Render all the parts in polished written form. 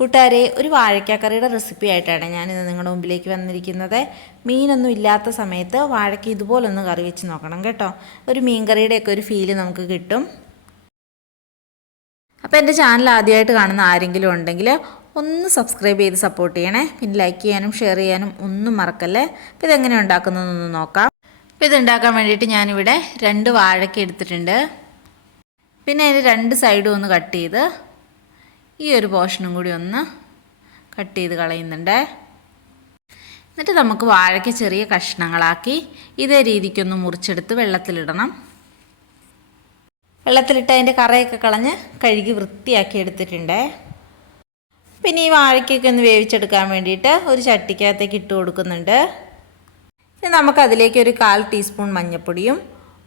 കൂട്ടുകാരെ, ഒരു വാഴയ്ക്കാക്കറിയുടെ റെസിപ്പി ആയിട്ടാണ് ഞാനിന്ന് നിങ്ങളുടെ മുമ്പിലേക്ക് വന്നിരിക്കുന്നത്. മീനൊന്നും ഇല്ലാത്ത സമയത്ത് വാഴയ്ക്ക ഇതുപോലൊന്ന് കറി വെച്ച് നോക്കണം കേട്ടോ. ഒരു മീൻ കറിയുടെയൊക്കെ ഒരു ഫീല് നമുക്ക് കിട്ടും. അപ്പോൾ എൻ്റെ ചാനൽ ആദ്യമായിട്ട് കാണുന്ന ആരെങ്കിലും ഉണ്ടെങ്കിൽ ഒന്ന് സബ്സ്ക്രൈബ് ചെയ്ത് സപ്പോർട്ട് ചെയ്യണേ. പിന്നെ ലൈക്ക് ചെയ്യാനും ഷെയർ ചെയ്യാനും ഒന്നും മറക്കല്ലേ. അപ്പോൾ ഇതെങ്ങനെ ഉണ്ടാക്കുന്നതെന്നൊന്ന് നോക്കാം. അപ്പോൾ ഇതുണ്ടാക്കാൻ വേണ്ടിയിട്ട് ഞാനിവിടെ 2 വാഴയ്ക്ക എടുത്തിട്ടുണ്ട്. പിന്നെ അതിന് 2 സൈഡും ഒന്ന് കട്ട് ചെയ്ത് ഈ ഒരു പോർഷനും കൂടി ഒന്ന് കട്ട് ചെയ്ത് കളയുന്നുണ്ട്. എന്നിട്ട് നമുക്ക് വാഴയ്ക്ക ചെറിയ കഷ്ണങ്ങളാക്കി ഇതേ രീതിക്കൊന്ന് മുറിച്ചെടുത്ത് വെള്ളത്തിലിടണം. വെള്ളത്തിലിട്ട് അതിൻ്റെ കറയൊക്കെ കളഞ്ഞ് കഴുകി വൃത്തിയാക്കി എടുത്തിട്ടുണ്ട്. പിന്നെ ഈ വാഴയ്ക്കൊക്കെ ഒന്ന് വേവിച്ചെടുക്കാൻ വേണ്ടിയിട്ട് ഒരു ചട്ടിക്കകത്തേക്ക് ഇട്ട് കൊടുക്കുന്നുണ്ട്. ഇനി നമുക്കതിലേക്ക് ഒരു 1/4 ടീസ്പൂൺ മഞ്ഞൾപ്പൊടിയും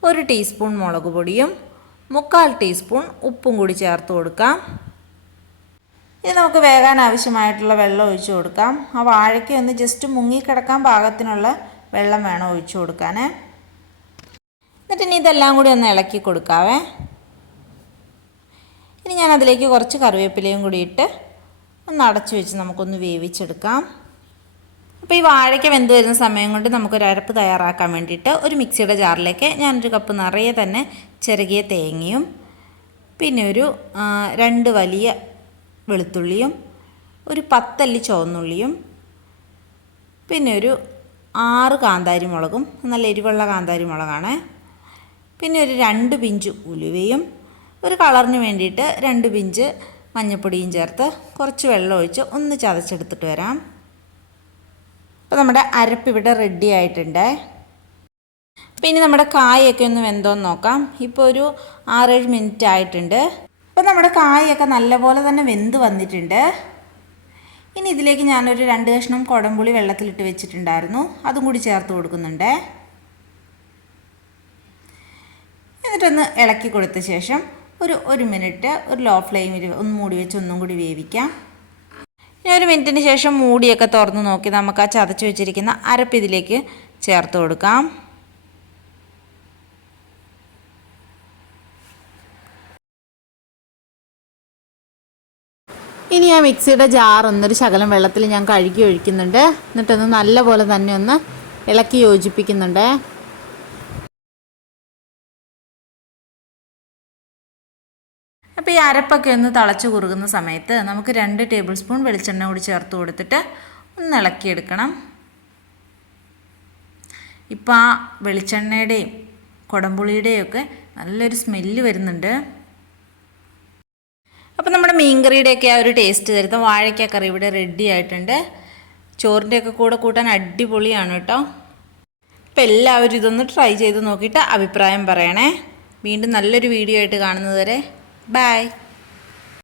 1 ടീസ്പൂൺ മുളക് പൊടിയും 3/4 ടീസ്പൂൺ ഉപ്പും കൂടി ചേർത്ത് കൊടുക്കാം. ഇനി നമുക്ക് വേകാൻ ആവശ്യമായിട്ടുള്ള വെള്ളം ഒഴിച്ചു കൊടുക്കാം. ആ വാഴയ്ക്ക ഒന്ന് ജസ്റ്റ് മുങ്ങിക്കിടക്കാൻ പാകത്തിനുള്ള വെള്ളം വേണം ഒഴിച്ചു കൊടുക്കാൻ. എന്നിട്ട് ഇനി ഇതെല്ലാം കൂടി ഒന്ന് ഇളക്കി കൊടുക്കാവേ. ഇനി ഞാൻ അതിലേക്ക് കുറച്ച് കറിവേപ്പിലയും കൂടി ഇട്ട് ഒന്ന് അടച്ചു വെച്ച് നമുക്കൊന്ന് വേവിച്ചെടുക്കാം. അപ്പോൾ ഈ വാഴയ്ക്ക വെന്ത് വരുന്ന സമയം കൊണ്ട് നമുക്കൊരു അരപ്പ് തയ്യാറാക്കാൻ വേണ്ടിയിട്ട് ഒരു മിക്സിയുടെ ജാറിലേക്ക് ഞാനൊരു കപ്പ് നിറയെ തന്നെ ചിരകിയ തേങ്ങയും പിന്നെ ഒരു 2 വലിയ വെളുത്തുള്ളിയും ഒരു 10 അല്ലി ചുവന്നുള്ളിയും പിന്നെ ഒരു 6 കാന്താരി മുളകും, നല്ല എരിവുള്ള കാന്താരി മുളകാണ്, പിന്നെ ഒരു 2 പിഞ്ച് ഉലുവയും ഒരു കളറിന് വേണ്ടിയിട്ട് 2 പിഞ്ച് മഞ്ഞൾപ്പൊടിയും ചേർത്ത് കുറച്ച് വെള്ളം ഒഴിച്ച് ഒന്ന് ചതച്ചെടുത്തിട്ട് വരാം. അപ്പോൾ നമ്മുടെ അരപ്പ് ഇവിടെ റെഡി ആയിട്ടുണ്ട്. പിന്നെ നമ്മുടെ കായൊക്കെ ഒന്ന് വെന്തോന്ന് നോക്കാം. ഇപ്പോൾ ഒരു 6-7 മിനിറ്റ് ആയിട്ടുണ്ട്. അപ്പോൾ നമ്മുടെ കായൊക്കെ നല്ലപോലെ തന്നെ വെന്ത് വന്നിട്ടുണ്ട്. ഇനി ഇതിലേക്ക് ഞാനൊരു 2 കഷ്ണം കുടംപുളി വെള്ളത്തിലിട്ട് വെച്ചിട്ടുണ്ടായിരുന്നു, അതും കൂടി ചേർത്ത് കൊടുക്കുന്നുണ്ട്. എന്നിട്ടൊന്ന് ഇളക്കി കൊടുത്ത ശേഷം ഒരു മിനിറ്റ് ഒരു ലോ ഫ്ലെയിമിൽ ഒന്ന് മൂടി വെച്ച് ഒന്നും കൂടി വേവിക്കാം. ഇനി 1 മിനിറ്റിന് ശേഷം മൂടിയൊക്കെ തുറന്ന് നോക്കി നമുക്ക് ആ ചതച്ച് വെച്ചിരിക്കുന്ന അരപ്പ് ഇതിലേക്ക് ചേർത്ത് കൊടുക്കാം. ഇനി ആ മിക്സിയുടെ ജാർ ഒന്നൊരു ശകലം വെള്ളത്തിൽ ഞാൻ കഴുകി ഒഴിക്കുന്നുണ്ട്. എന്നിട്ടൊന്ന് നല്ലപോലെ തന്നെ ഒന്ന് ഇളക്കി യോജിപ്പിക്കുന്നുണ്ട്. അപ്പോൾ ഈ അരപ്പൊക്കെ ഒന്ന് തിളച്ച് കുറുകുന്ന സമയത്ത് നമുക്ക് 2 ടേബിൾ സ്പൂൺ വെളിച്ചെണ്ണ കൂടി ചേർത്ത് കൊടുത്തിട്ട് ഒന്ന് ഇളക്കിയെടുക്കണം. ഇപ്പോൾ ആ വെളിച്ചെണ്ണയുടെയും കുടംപുളിയുടെയും ഒക്കെ നല്ലൊരു സ്മെല്ല് വരുന്നുണ്ട്. അപ്പോൾ നമ്മുടെ മീൻകറിയുടെയൊക്കെ ആ ഒരു ടേസ്റ്റ് തരുന്ന വാഴയ്ക്ക കറി ഇവിടെ റെഡി ആയിട്ടുണ്ട്. ചോറിൻ്റെയൊക്കെ കൂടെ കൂട്ടാൻ അടിപൊളിയാണ് കേട്ടോ. അപ്പോൾ എല്ലാവരും ഇതൊന്ന് ട്രൈ ചെയ്ത് നോക്കിയിട്ട് അഭിപ്രായം പറയണേ. വീണ്ടും നല്ലൊരു വീഡിയോ ആയിട്ട് കാണുന്നത് വരെ ബൈ.